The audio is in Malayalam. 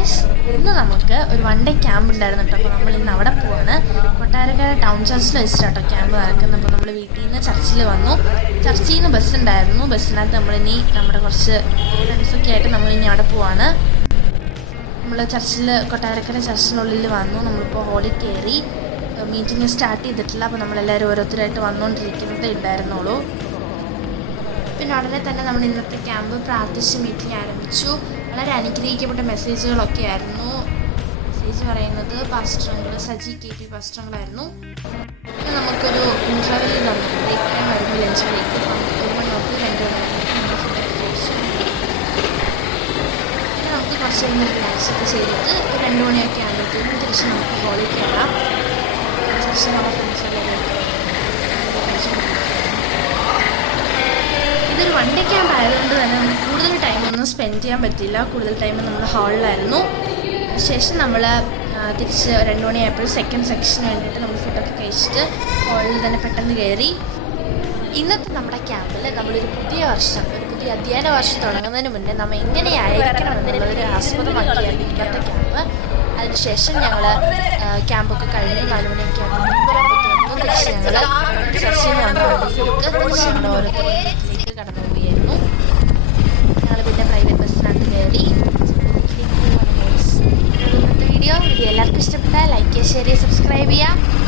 ഗൈസ്, ഇന്ന് നമുക്ക് ഒരു വൺ ഡേ ക്യാമ്പ് ഉണ്ടായിരുന്നു കേട്ടോ. അപ്പോൾ നമ്മൾ ഇന്ന് അവിടെ പോവാണ്. കൊട്ടാരക്കര ടൗൺ ചർച്ചിൽ വെച്ചിട്ടാട്ടോ ക്യാമ്പ് നടക്കുന്നത്. അപ്പോൾ നമ്മൾ വീട്ടിൽ നിന്ന് ചർച്ചിൽ വന്നു. ചർച്ചിൽ നിന്ന് ബസ് ഉണ്ടായിരുന്നു. ബസ്സിനകത്ത് നമ്മളിനി നമ്മുടെ കുറച്ച് ഫ്രണ്ട്സൊക്കെ ആയിട്ട് നമ്മളിനി അവിടെ പോവാണ്. നമ്മൾ കൊട്ടാരക്കര ചർച്ചിനുള്ളിൽ വന്നു. നമ്മളിപ്പോൾ ഹോളിൽ കയറി. മീറ്റിംഗ് സ്റ്റാർട്ട് ചെയ്തിട്ടില്ല. അപ്പോൾ നമ്മളെല്ലാവരും ഓരോരുത്തരായിട്ട് വന്നുകൊണ്ടിരിക്കുന്നതേ ഉണ്ടായിരുന്നുള്ളൂ. പിന്നെ ഉടനെ തന്നെ നമ്മൾ ഇന്നത്തെ ക്യാമ്പ് പ്രാർത്ഥിച്ച് മീറ്റിംഗ് ആരംഭിച്ചു. വളരെ അനുഗ്രഹിക്കപ്പെട്ട മെസ്സേജുകളൊക്കെ ആയിരുന്നു. മെസ്സേജ് പറയുന്നത് പാസ്റ്ററുകൾ സജി KP പാസ്റ്ററുകളായിരുന്നു. പിന്നെ നമുക്കൊരു ഇൻ്റർവെൽ തന്നു. ബ്രേക്ക് ടൈം ആയിരുന്നു, ലഞ്ച് ബ്രേക്ക്. 1 മണി തൊട്ട് 2 മണി പിന്നെ നമുക്ക് കുറച്ച് കഴിഞ്ഞ് റിലാക്സ് ഒക്കെ ചെയ്തിട്ട് 2 മണിയൊക്കെ ആകുമ്പോഴത്തേക്കും തിരിച്ച് നമുക്ക് ഹോളിൽ കയറാം. നമ്മുടെ ഫ്രണ്ട്സെല്ലാവരും ഇതൊരു വൺ ഡേ ക്യാമ്പ് ആയതുകൊണ്ട് തന്നെ നമുക്ക് കൂടുതൽ ടൈമൊന്നും സ്പെൻഡ് ചെയ്യാൻ പറ്റില്ല. കൂടുതൽ ടൈം നമ്മൾ ഹാളിലായിരുന്നു. ശേഷം നമ്മൾ തിരിച്ച് 2 മണിയായപ്പോൾ സെക്കൻഡ് സെക്ഷന് വേണ്ടിയിട്ട് നമ്മൾ ഫുഡൊക്കെ കഴിച്ചിട്ട് ഹാളിൽ തന്നെ പെട്ടെന്ന് കയറി. ഇന്നത്തെ നമ്മുടെ ക്യാമ്പിൽ നമ്മളൊരു പുതിയ അധ്യയന വർഷം തുടങ്ങുന്നതിന് മുന്നേ നമ്മൾ എങ്ങനെയായിരിക്കണം എന്നുള്ളതൊരു ആസ്പദമാക്കിയായിരുന്നു ഇന്നത്തെ ക്യാമ്പ്. അതിനുശേഷം ഞങ്ങൾ ക്യാമ്പൊക്കെ കഴിഞ്ഞ് 4 മണിയൊക്കെ ആകുമ്പോഴത്തേക്കും തിരിച്ച് ഞങ്ങൾ ചർച്ചയിൽ വന്ന വണ്ടിയിലേക്ക് തിരിച്ച് ഞങ്ങൾ ഓരോരുത്തരിലേക്ക് കടന്നു പോവുകയായിരുന്നു. ഞങ്ങൾ പിന്നെ പ്രൈവറ്റ് ബസ്സിനകത്ത് കയറി. ഇന്നത്തെ വീഡിയോ എല്ലാവർക്കും ഇഷ്ടപ്പെട്ടാൽ ലൈക്ക് ചെയ്യുക, ഷെയർ ചെയ്യുക, സബ്സ്ക്രൈബ് ചെയ്യുക.